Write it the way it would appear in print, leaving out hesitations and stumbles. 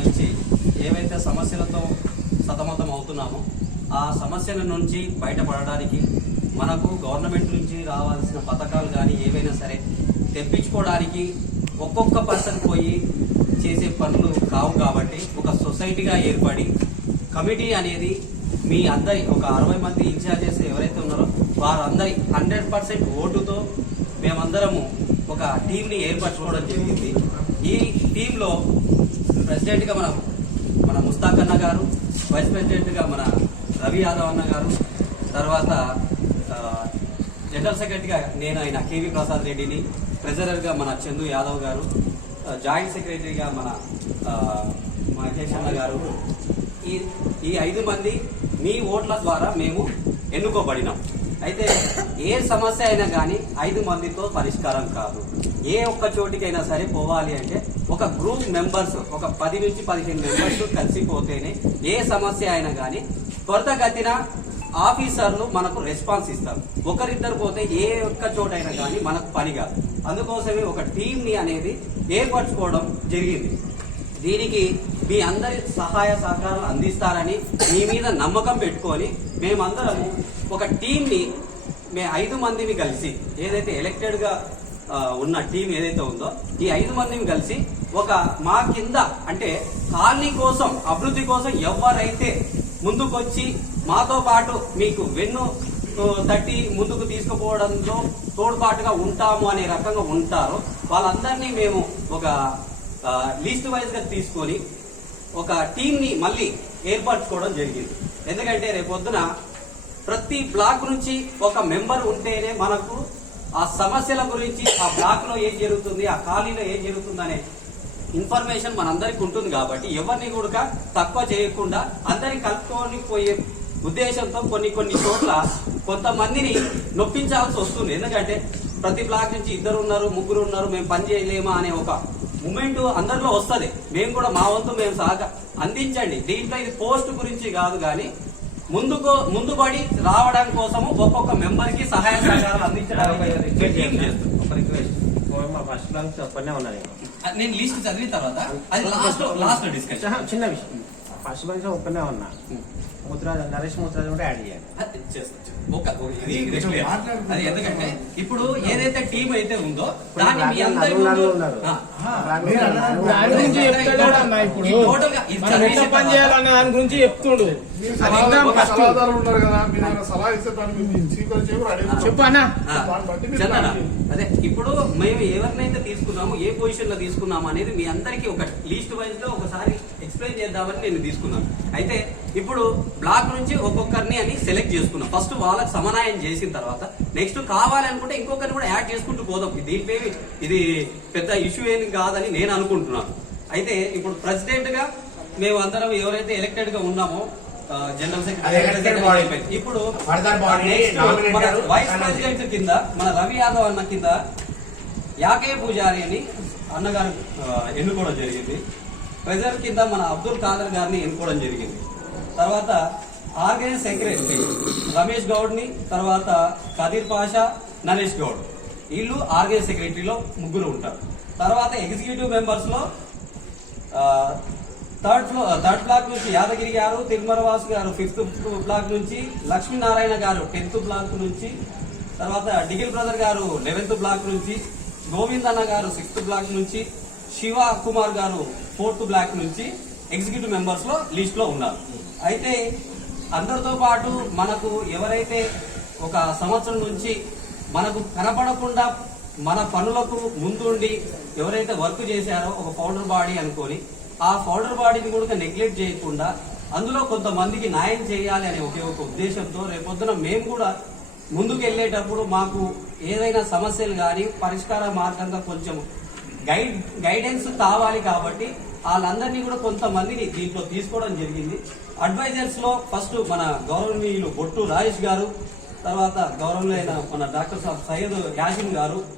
నుంచి ఏవైతే సమస్యలతో సతమతం అవుతున్నామో ఆ సమస్యల నుంచి బయటపడడానికి మనకు గవర్నమెంట్ నుంచి రావాల్సిన పథకాలు కానీ ఏవైనా సరే తెప్పించుకోవడానికి ఒక్కొక్క పర్సన్ పోయి చేసే పనులు కావు కాబట్టి ఒక సొసైటీగా ఏర్పడి కమిటీ అనేది మీ అందరి ఒక 60 మంది ఇన్ఛార్జెస్ ఎవరైతే ఉన్నారో వారందరి 100% ఓటుతో మేమందరము ఒక టీంని ఏర్పరచుకోవడం జరిగింది. ఈ టీంలో ప్రెసిడెంట్గా మన ముస్తాక్ అన్న గారు, వైస్ ప్రెసిడెంట్గా మన రవి యాదవ్ అన్న గారు, తర్వాత జనరల్ సెక్రటరీగా నేను ఆయన కేవీ ప్రసాద్ రెడ్డిని, ట్రెజరర్గా మన చందు యాదవ్ గారు, జాయింట్ సెక్రటరీగా మన మహేష్ అన్న గారు. ఈ 5 మంది మీ ఓట్ల ద్వారా మేము ఎన్నుకోబడినాం. అయితే ఏ సమస్య అయినా కానీ 5 మందితో పరిష్కారం కాదు. ఏ ఒక్క చోటికైనా సరే పోవాలి అంటే ఒక గ్రూప్ మెంబర్స్, ఒక 10 నుంచి 15 మెంబర్స్ కలిసిపోతేనే ఏ సమస్య అయినా కానీ త్వరితగతిన ఆఫీసర్లు మనకు రెస్పాన్స్ ఇస్తారు. ఒకరిద్దరు పోతే ఏ ఒక్క చోటైనా కానీ మనకు పని కాదు. అందుకోసమే ఒక టీంని అనేది ఏర్పరచుకోవడం జరిగింది. దీనికి మీ అందరి సహాయ సహకారాలు అందిస్తారని మీ మీద నమ్మకం పెట్టుకొని మేమందరము ఒక టీంని 5 మందిని కలిసి ఏదైతే ఎలక్టెడ్గా ఉన్న టీం ఏదైతే ఉందో ఈ 5 మందిని కలిసి ఒక మా కింద అంటే కాలనీ కోసం అభివృద్ధి కోసం ఎవరైతే ముందుకొచ్చి మాతో పాటు మీకు వెన్ను తట్టి ముందుకు తీసుకుపోవడంలో తోడ్పాటుగా ఉంటాము అనే రకంగా ఉంటారో వాళ్ళందరినీ మేము ఒక లిస్ట్ వైజ్ గా తీసుకొని ఒక టీంని మళ్ళీ ఏర్పరచుకోవడం జరిగింది. ఎందుకంటే రేపొద్దున ప్రతి బ్లాక్ నుంచి ఒక మెంబర్ ఉంటేనే మనకు ఆ సమస్యల గురించి ఆ బ్లాక్ లో ఏం జరుగుతుంది, ఆ కాలనీలో ఏం జరుగుతుంది అనే ఇన్ఫర్మేషన్ మనందరికి ఉంటుంది. కాబట్టి ఎవరిని కూడా తక్కువ చేయకుండా అందరిని కలుపుకొని పోయే ఉద్దేశంతో కొన్ని చోట్ల కొంతమందిని నొప్పించాల్సి వస్తుంది. ఎందుకంటే ప్రతి బ్లాక్ నుంచి 2 ఉన్నారు, 3 ఉన్నారు, మేము పని చేయలేమా అనే ఒక మూమెంట్ అందరిలో వస్తుంది. మేము కూడా మా వంతు మేము అందించండి. దీంట్లో ఇది పోస్ట్ గురించి కాదు కానీ ముందుపడి రావడం కోసము ఒక్కొక్క మెంబర్ కి సహాయ సహకారాలు అందించడానికి నేను లిస్ట్ చదివిన తర్వాత అది లాస్ట్ డిస్కషన్ చిన్న విషయం. ఫస్ట్ బెంచ్ ఒక్కనే ఉన్నా, నరేష్ ముద్రాజ్ కూడా యాడ్ చేయాలి. అది ఎందుకంటే ఇప్పుడు ఏదైతే టీం అయితే ఉందో దాన్ని మీ అందరి ముందు దాని గురించి చెప్తాడమ్మా. ఇప్పుడు పని చేయాలన్న దాని గురించి చెప్తుండు. చెప్పన్నా అదే ఇప్పుడు మేము ఎవరినైతే తీసుకున్నాము, ఏ పొజిషన్ లో తీసుకున్నాము అనేది మీ అందరికి ఒక లిస్ట్ వైజ్ లో ఒకసారి ఎక్స్ప్లెయిన్ చేద్దామని నేను తీసుకున్నాను. అయితే ఇప్పుడు బ్లాక్ నుంచి ఒక్కొక్కరిని అని సెలెక్ట్ చేసుకున్నాం. ఫస్ట్ వాళ్ళకి సమన్వయం చేసిన తర్వాత నెక్స్ట్ కావాలి అనుకుంటే ఇంకొకరిని కూడా యాడ్ చేసుకుంటూ పోదాం. దీనిపై ఇది పెద్ద ఇష్యూ ఏం కాదని నేను అనుకుంటున్నాను. అయితే ఇప్పుడు ప్రెసిడెంట్ గా మేము అందరం ఎవరైతే ఎలక్టెడ్ గా ఉన్నామో జనరల్ సెక్రటరీ, ఇప్పుడు వైస్ ప్రెసిడెంట్ కింద మన రవి యాదవ్ అన్న కింద యాకే పూజారి అని అన్నగారు ఎన్నుకోవడం జరిగింది. ప్రెసిడెంట్ కింద మన అబ్దుల్ ఖాదర్ గారిని ఎన్నుకోవడం జరిగింది. తర్వాత ఆర్గనైజ్ సెక్రటరీ రమేష్ గౌడ్ ని, తర్వాత కదీర్ పాషా, నరేష్ గౌడ్, వీళ్ళు ఆర్గనైజ్ సెక్రటరీలో 3 ఉంటారు. తర్వాత ఎగ్జిక్యూటివ్ మెంబర్స్ లో థర్డ్ బ్లాక్ నుంచి యాదగిరి గారు, తిరుమలవాసు గారు 5th బ్లాక్ నుంచి, లక్ష్మీనారాయణ గారు 10th బ్లాక్ నుంచి, తర్వాత డిగిల్ బ్రదర్ గారు 11th బ్లాక్ నుంచి, గోవిందన్న గారు 6th బ్లాక్ నుంచి, శివ కుమార్ గారు 4th బ్లాక్ నుంచి ఎగ్జిక్యూటివ్ మెంబర్స్ లో లిస్ట్ లో ఉన్నారు. అయితే అందరితో పాటు మనకు ఎవరైతే ఒక సంవత్సరం నుంచి మనకు కనపడకుండా మన పనులకు ముందుండి ఎవరైతే వర్క్ చేశారో ఒక ఫౌండర్ బాడీ అనుకొని ఆ ఫౌండర్ బాడీని కూడా నెగ్లెక్ట్ చేయకుండా అందులో కొంతమందికి న్యాయం చేయాలి అనే ఒకే ఒక ఉద్దేశంతో రేపొద్దున మేము కూడా ముందుకు వెళ్ళేటప్పుడు మాకు ఏదైనా సమస్యలు కానీ పరిష్కార మార్గంగా కొంచెం గైడెన్స్ కావాలి. కాబట్టి వాళ్ళందరినీ కూడా కొంతమందిని దీంట్లో తీసుకోవడం జరిగింది. అడ్వైజర్స్ లో ఫస్ట్ మన గౌరవనీయులు బొట్టు రాజేష్ గారు, తర్వాత గౌరవనీయులైన మన డాక్టర్ సయ్యద్ యాసిన్ గారు,